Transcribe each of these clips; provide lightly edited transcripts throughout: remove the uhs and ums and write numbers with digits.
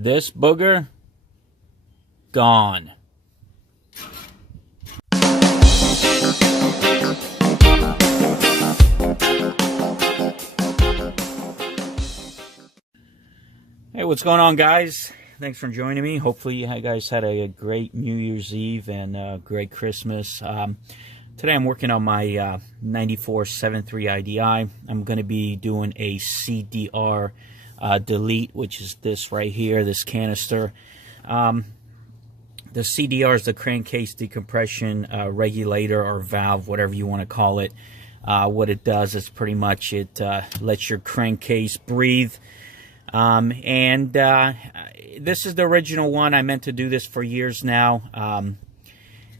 This booger, gone. Hey, what's going on, guys? Thanks for joining me. Hopefully you guys had a great New Year's Eve and a great Christmas. Today I'm working on my 94 7.3 IDI. I'm going to be doing a CDR Delete, which is this right here, this canister. The CDR is the crankcase decompression regulator or valve, whatever you want to call it. What it does is pretty much it lets your crankcase breathe. This is the original one. I meant to do this for years now.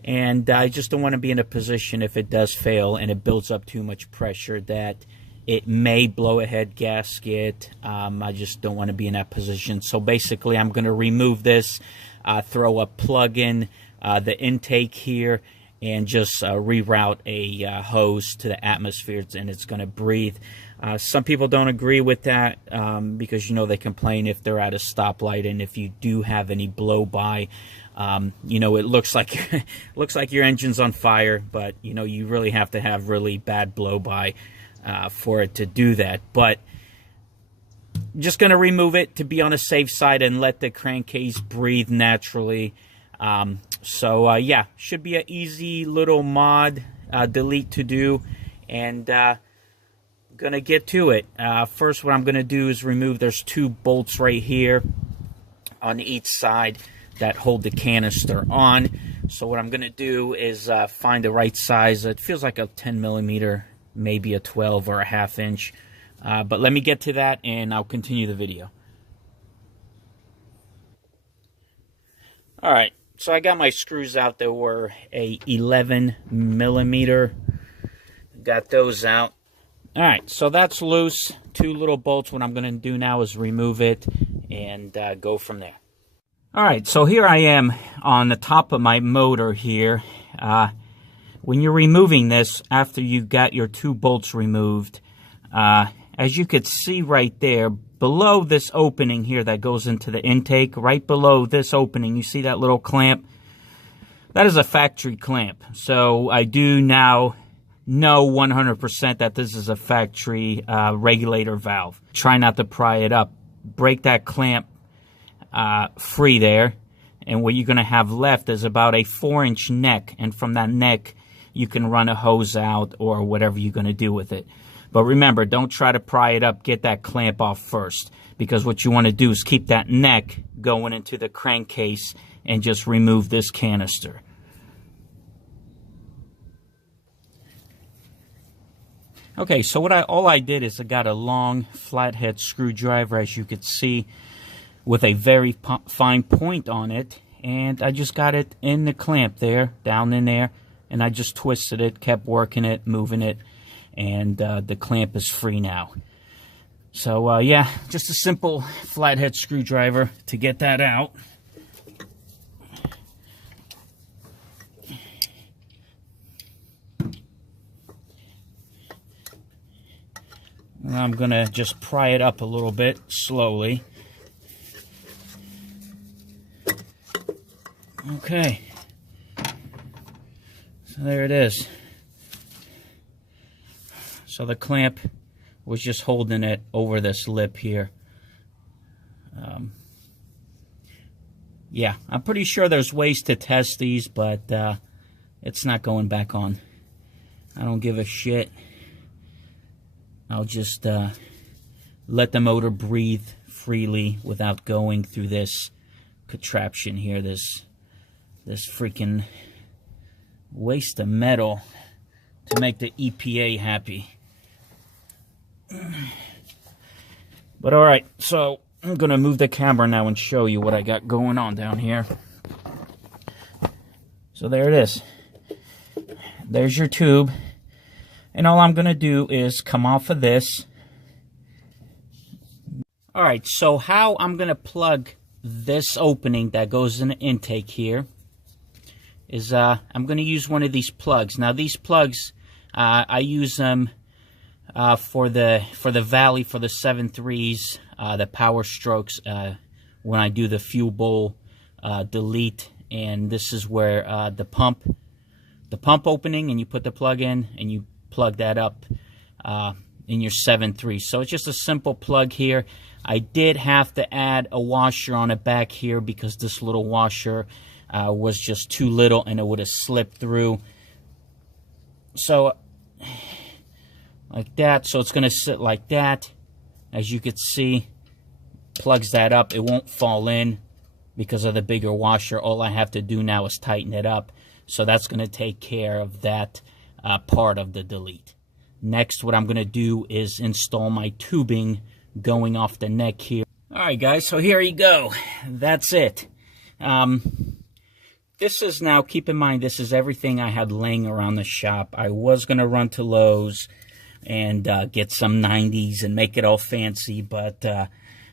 And I just don't want to be in a position if it does fail and it builds up too much pressure that it may blow a head gasket. I just don't want to be in that position. So basically I'm going to remove this, throw a plug in the intake here, and just reroute a hose to the atmosphere, and it's going to breathe. Some people don't agree with that because, you know, they complain if they're at a stoplight, and if you do have any blow-by, you know, it looks like looks like your engine's on fire, but, you know, you really have to have really bad blow-by for it to do that. But just going to remove it to be on a safe side and let the crankcase breathe naturally. Yeah, should be an easy little mod delete to do, and gonna get to it. First, what I'm gonna do is remove, there's two bolts right here on each side that hold the canister on. So what I'm gonna do is find the right size. It feels like a 10 millimeter, maybe a 12 or a ½ inch, but let me get to that and I'll continue the video. All right, so I got my screws out. There were a 11 millimeter. Got those out. All right, so that's loose. Two little bolts. What I'm going to do now is remove it and go from there. All right, so here I am on the top of my motor here. When you're removing this, after you got your two bolts removed, as you could see right there, below this opening here that goes into the intake, right below this opening, you see that little clamp? That is a factory clamp. So I do now know 100% that this is a factory regulator valve. Try not to pry it up. Break that clamp free there, and what you're going to have left is about a 4-inch neck, and from that neck you can run a hose out or whatever you're going to do with it. But remember, don't try to pry it up. Get that clamp off first, because what you want to do is keep that neck going into the crankcase and just remove this canister. Okay, so all I did is I got a long flathead screwdriver, as you could see, with a very fine point on it, and I just got it in the clamp there, down in there, and I just twisted it, kept working it, moving it, and the clamp is free now. So yeah, just a simple flathead screwdriver to get that out. And I'm gonna just pry it up a little bit slowly. Okay, so there it is. So the clamp was just holding it over this lip here. Yeah, I'm pretty sure there's ways to test these, but it's not going back on. I don't give a shit. I'll just let the motor breathe freely without going through this contraption here, this freaking waste of metal to make the EPA happy. But alright, so I'm going to move the camera now and show you what I got going on down here. So there it is. There's your tube. And all I'm going to do is come off of this. Alright, so how I'm going to plug this opening that goes in the intake here is I'm going to use one of these plugs. Now these plugs, I use them for the Valley, for the 7.3s, the Power Strokes when I do the fuel bowl delete. And this is where the pump opening, and you put the plug in and you plug that up in your 7.3. So it's just a simple plug here. I did have to add a washer on the back here because this little washer was just too little and it would have slipped through. So like that. So it's going to sit like that. As you can see, plugs that up. It won't fall in because of the bigger washer. All I have to do now is tighten it up. So that's going to take care of that part of the delete. Next, what I'm going to do is install my tubing going off the neck here. All right, guys, so here you go. That's it. This is now, keep in mind, this is everything I had laying around the shop. I was going to run to Lowe's and get some 90s and make it all fancy, but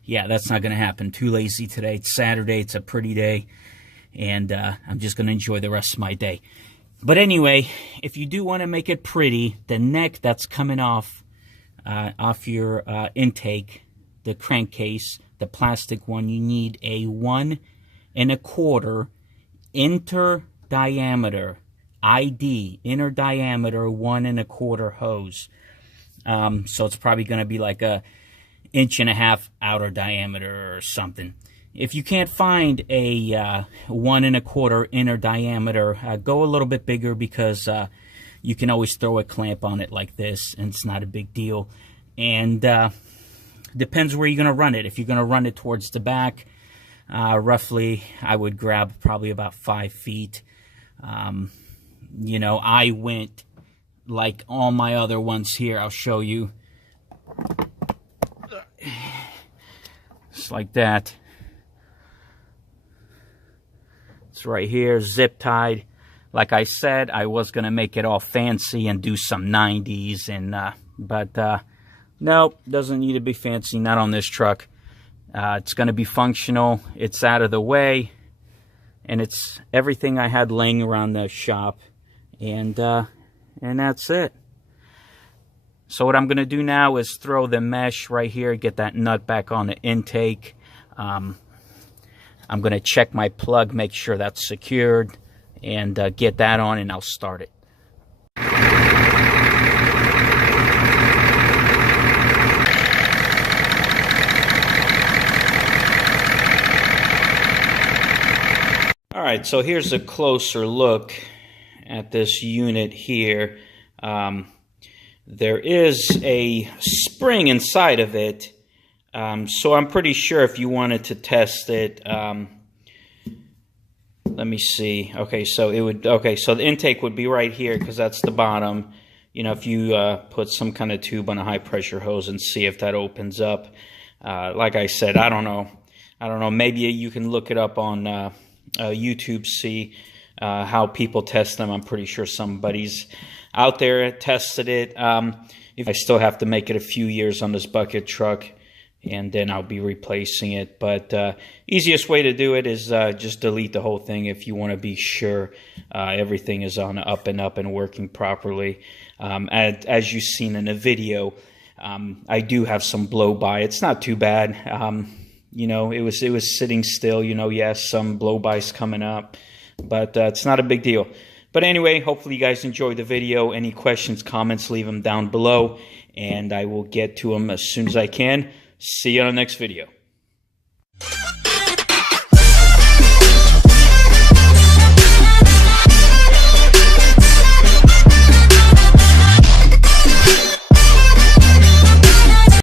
yeah, that's not going to happen. Too lazy today. It's Saturday. It's a pretty day, and I'm just going to enjoy the rest of my day. But anyway, if you do want to make it pretty, the neck that's coming off your intake, the crankcase, the plastic one, you need a 1 1/4 inner diameter, inner diameter 1 1/4 hose. So it's probably going to be like a 1.5 inch outer diameter or something. If you can't find a 1 1/4 inner diameter, go a little bit bigger, because you can always throw a clamp on it like this, and it's not a big deal. And depends where you're going to run it. If you're going to run it towards the back, roughly, I would grab probably about 5 feet. You know, I went like all my other ones here. I'll show you. Just like that. It's right here, zip tied. Like I said, I was going to make it all fancy and do some 90s, and but nope, doesn't need to be fancy, not on this truck. It's going to be functional. It's out of the way, and it's everything I had laying around the shop, and that's it. So what I'm going to do now is throw the mesh right here, get that nut back on the intake. I'm going to check my plug, make sure that's secured, and get that on, and I'll start it. All right, so here's a closer look at this unit here. There is a spring inside of it. So I'm pretty sure if you wanted to test it, let me see. Okay, so it would. Okay, so the intake would be right here, because that's the bottom. You know, if you put some kind of tube on a high pressure hose and see if that opens up. Like I said, I don't know. Maybe you can look it up on YouTube, see how people test them. I'm pretty sure somebody's out there tested it. If I still have to make it a few years on this bucket truck, and then I'll be replacing it. But easiest way to do it is just delete the whole thing if you want to be sure everything is on up and working properly. As you've seen in the video, I do have some blow by. It's not too bad. You know, it was sitting still. You know, yes, some blow bys coming up, but it's not a big deal. But anyway, hopefully you guys enjoyed the video. Any questions, comments, leave them down below, and I will get to them as soon as I can. See you on the next video.